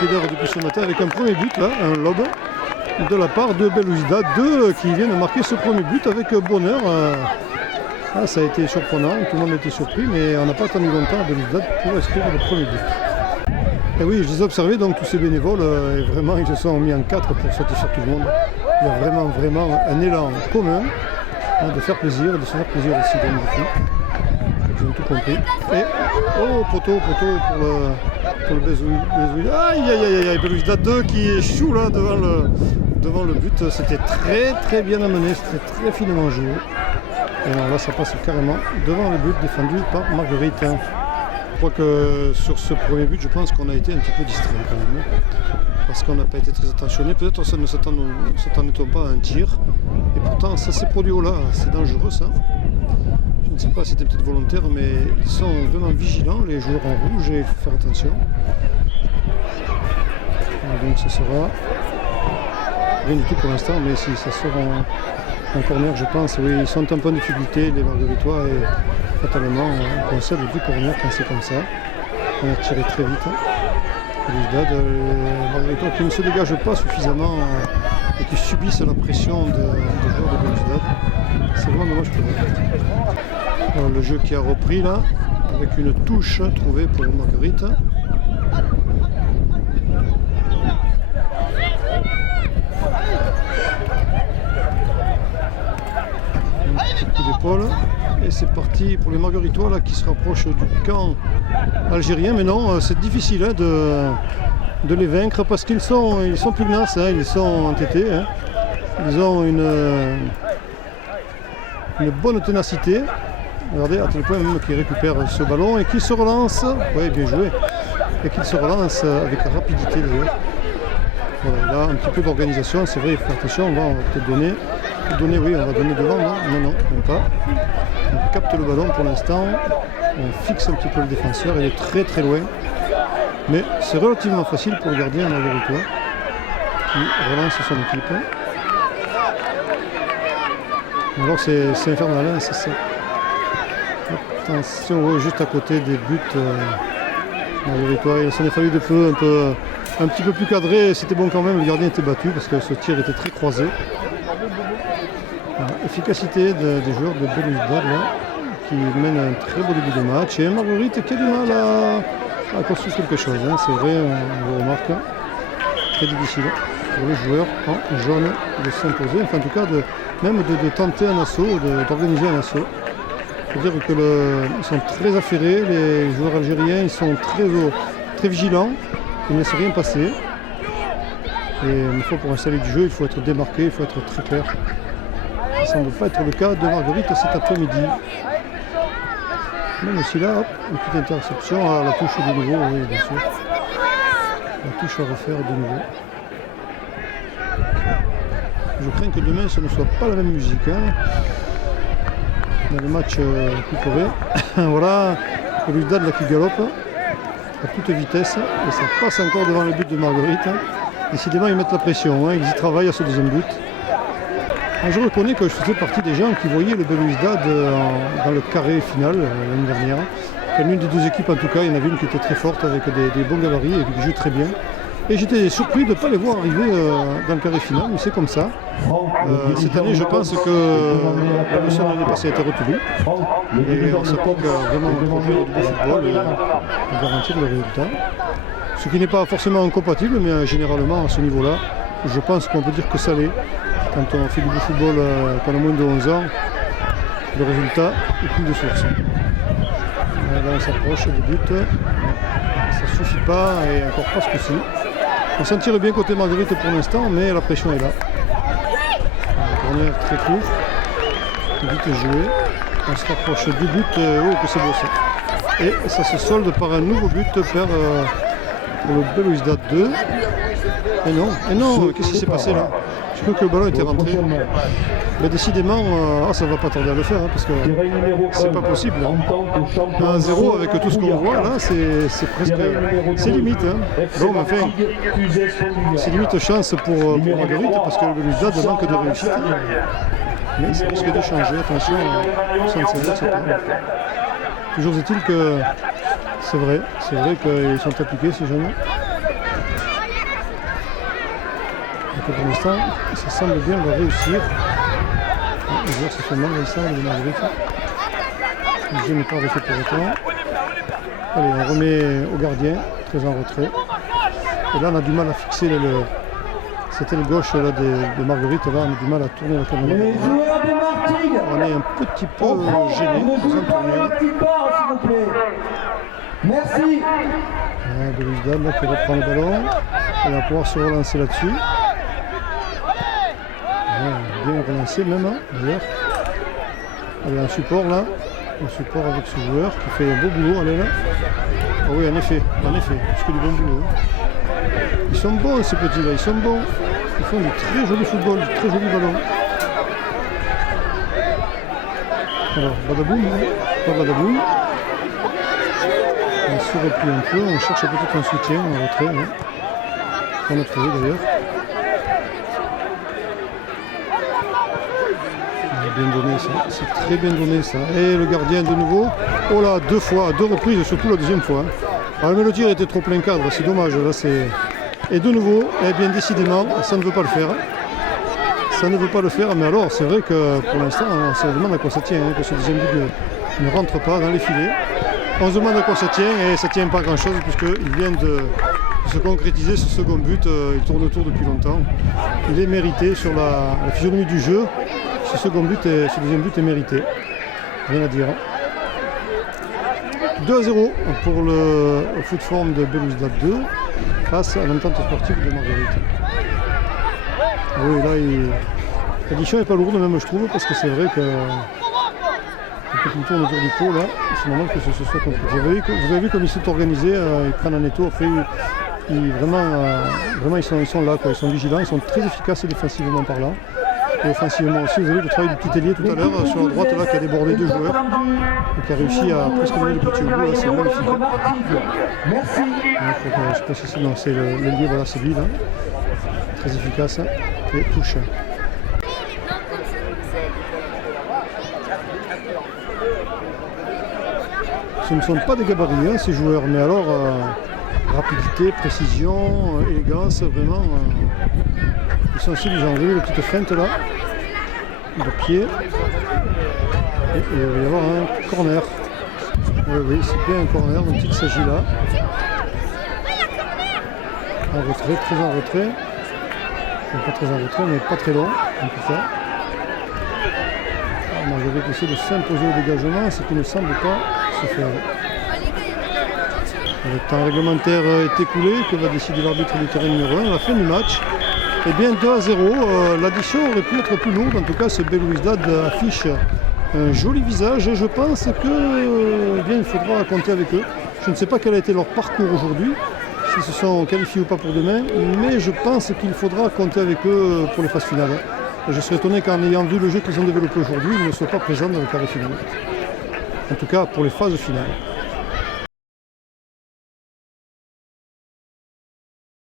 fédère depuis ce matin avec un premier but, là, un lob, de la part de Belouizdad 2 qui vient de marquer ce premier but avec bonheur. Ah, ça a été surprenant, tout le monde a été surpris, mais on n'a pas attendu longtemps à Belouizdad pour inscrire le premier but. Et oui, je les ai observés, donc tous ces bénévoles, et vraiment ils se sont mis en quatre pour satisfaire tout le monde. Il y a vraiment un élan commun de faire plaisir, de se faire plaisir aussi dans le fond. Ils ont tout compris. Et oh, poteau pour le Belouizdad. Aïe, Belouizdad 2 qui échoue là devant le but. C'était très bien amené, c'était très finement joué. Et alors là, ça passe carrément devant le but défendu par Marguerite. Je crois que sur ce premier but, je pense qu'on a été un petit peu distrait quand même. Parce qu'on n'a pas été très attentionné. Peut-être ne s'attendait-on pas à un tir. Et pourtant, ça s'est produit là. C'est dangereux ça. Je ne sais pas si c'était peut-être volontaire, mais ils sont vraiment vigilants, les joueurs en rouge, et il faut faire attention. Et donc ça sera rien du tout pour l'instant, mais si ça sera un corner, je pense, oui, ils sont un peu en difficulté, les Margueritois, et fatalement, on concède du corner quand c'est comme ça. On a tiré très vite. Les Margueritois qui ne se dégagent pas suffisamment et qui subissent la pression des joueurs de Belouizdad. C'est vraiment dommage pour eux. Alors, le jeu qui a repris là, avec une touche trouvée pour Marguerite. Un petit coup d'épaule. Et c'est parti pour les Margueritois là, qui se rapprochent du camp algérien. Mais non, c'est difficile hein, de les vaincre parce qu'ils sont pugnaces, hein, ils sont entêtés. Hein. Ils ont une bonne ténacité. Regardez à tel point même qu'ils récupèrent ce ballon et qu'ils se relancent. Oui, bien joué. Et qu'ils se relancent avec rapidité d'ailleurs. Voilà, là un petit peu d'organisation, c'est vrai, il faut faire attention, on va peut-être donner, oui, on va donner devant, non, même pas. On capte le ballon pour l'instant, on fixe un petit peu le défenseur, il est très loin. Mais c'est relativement facile pour le gardien Margueritois qui relance son équipe. Alors c'est infernal, hein, c'est ça. Attention, juste à côté des buts Margueritois, il s'en est fallu de peu, un petit peu plus cadré, c'était bon quand même, le gardien était battu parce que ce tir était très croisé. Voilà, efficacité des joueurs de Belouizdad qui mènent un très beau début de match et Marguerite qui a du mal à construire quelque chose, hein, c'est vrai, on le remarque, très difficile pour les joueurs en jaune de s'imposer, enfin en tout cas de tenter un assaut, d'organiser un assaut. Il faut dire qu'ils sont très affairés, les joueurs algériens, ils sont très vigilants, ils ne laissent rien passer. Et une fois pour installer du jeu, il faut être démarqué, il faut être très clair. Ça ne semble pas être le cas de Marguerite cet après-midi. Même si là, hop, une petite interception à la touche de nouveau, oui bien sûr. La touche à refaire de nouveau. Je crains que demain ce ne soit pas la même musique. Hein. Dans le match couperé. Voilà, Belouizdad là qui galope à toute vitesse et ça passe encore devant le but de Marguerite. Décidément ils mettent la pression, hein. Ils y travaillent à ce deuxième but. Alors, je reconnais que je faisais partie des gens qui voyaient le Belouizdad dans le carré final l'année dernière. L'une des deux équipes en tout cas, il y en avait une qui était très forte avec des bons gabarits et qui jouait très bien. Et j'étais surpris de ne pas les voir arriver dans le carré final, mais c'est comme ça. Cette année, je pense que la leçon de l'année passée a été retenue. Et on s'applique vraiment au projet du football et à garantir le résultat. Ce qui n'est pas forcément incompatible, mais généralement à ce niveau-là, je pense qu'on peut dire que ça l'est. Quand on fait du beau football pendant moins de 11 ans, le résultat est plus de source. Là, on s'approche du but. Ça ne suffit pas et encore pas ce coup-ci. On s'en tire bien côté Marguerite pour l'instant, mais la pression est là. Un corner très court, vite joué. On se rapproche du but, oh que c'est beau ça. Et ça se solde par un nouveau but pour le Belouizdad 2. Et non, qu'est-ce qui s'est passé là? Je crois que le ballon était rentré. Mais décidément, ça ne va pas tarder à le faire, hein, parce que c'est pas possible. 1-0 avec tout ce qu'on voit là, c'est presque. C'est limite. Hein. Bon, enfin, c'est limite chance pour Marguerite, parce que le Belouizdad manque de réussite. Mais ça risque de changer, attention, 76 etc. Toujours est-il que c'est vrai qu'ils sont appliqués ces jeunes. que pour l'instant, ça semble bien leur réussir. Les joueurs se font mal, Vincent, de Marguerite. Le jeu n'est pas arrêté pour autant. Allez, on remet au gardien, très en retrait. Et là, on a du mal à fixer cette aile gauche là, de Marguerite. Là, on a du mal à tourner la caméra. Les joueurs de Martigues, on est un petit peu gêné. ne jouez pas le petit bar, s'il vous plaît. Merci. Belouizdad là qui reprend le ballon. Elle va pouvoir se relancer là-dessus. Bien relancé même, d'ailleurs. Elle a un support là. Un support avec ce joueur qui fait un beau boulot. Elle est là. Ah oui, en effet, plus que du bon boulot. Ils sont bons ces petits là, ils sont bons. Ils font du très joli football, du très joli ballon. Alors, badaboum, pas badaboum. On se replie un peu, on cherche peut-être un soutien en retrait. Hein. On a trouvé d'ailleurs. Bien donné ça, c'est très bien donné ça. Et le gardien de nouveau. Oh là, deux fois, à deux reprises, surtout la deuxième fois. Alors mais le tir était trop plein cadre, c'est dommage. Là c'est. Et de nouveau, eh bien décidément, ça ne veut pas le faire. Ça ne veut pas le faire, mais alors c'est vrai que pour l'instant, on se demande à quoi ça tient, hein, que ce deuxième but ne rentre pas dans les filets. On se demande à quoi ça tient et ça ne tient pas grand chose puisqu'il vient de se concrétiser ce second but. Il tourne autour depuis longtemps. Il est mérité sur la physionomie du jeu. Ce deuxième but est mérité. Rien à dire. 2-0 pour le foot forme de Belouizdad 2 face à l'entente sportive de Marguerite. Ah oui, là, l'addition n'est pas lourde même je trouve parce que c'est vrai que quand il tourne autour du pot là, c'est normal que ce soit compliqué. Vous avez vu comme ils sont organisés, ils prennent un étau, après vraiment ils sont là, quoi. Ils sont vigilants, ils sont très efficaces défensivement parlant. Et offensivement aussi, vous avez vu le travail du petit ailier tout à l'heure sur la droite là qui a débordé deux joueurs et qui a réussi à presque mener le petit au bout, c'est magnifique. Merci. Je sais pas si c'est, non, c'est l'ailier, voilà, c'est lui là. Très efficace et touche. Ce ne sont pas des gabarits hein, ces joueurs, mais alors rapidité, précision, élégance, vraiment. Ils sont aussi, ils ont vu la petite feinte là, de pied. Et il va y avoir un corner. Oui, c'est bien un corner dont il s'agit là. En retrait, très en retrait. Enfin, pas très en retrait, mais pas très long en tout cas. Marguerite essaie de s'imposer au dégagement, ce qui ne semble pas se faire. Le temps réglementaire est écoulé, que va décider l'arbitre du terrain numéro 1 à la fin du match. Et bien 2-0, l'addition aurait pu être plus lourde, en tout cas ce Belouizdad affiche un joli visage et je pense que il faudra compter avec eux. Je ne sais pas quel a été leur parcours aujourd'hui, s'ils se sont qualifiés ou pas pour demain, mais je pense qu'il faudra compter avec eux pour les phases finales. Et je serais étonné qu'en ayant vu le jeu qu'ils ont développé aujourd'hui, ils ne soient pas présents dans le quart de finale. En tout cas pour les phases finales.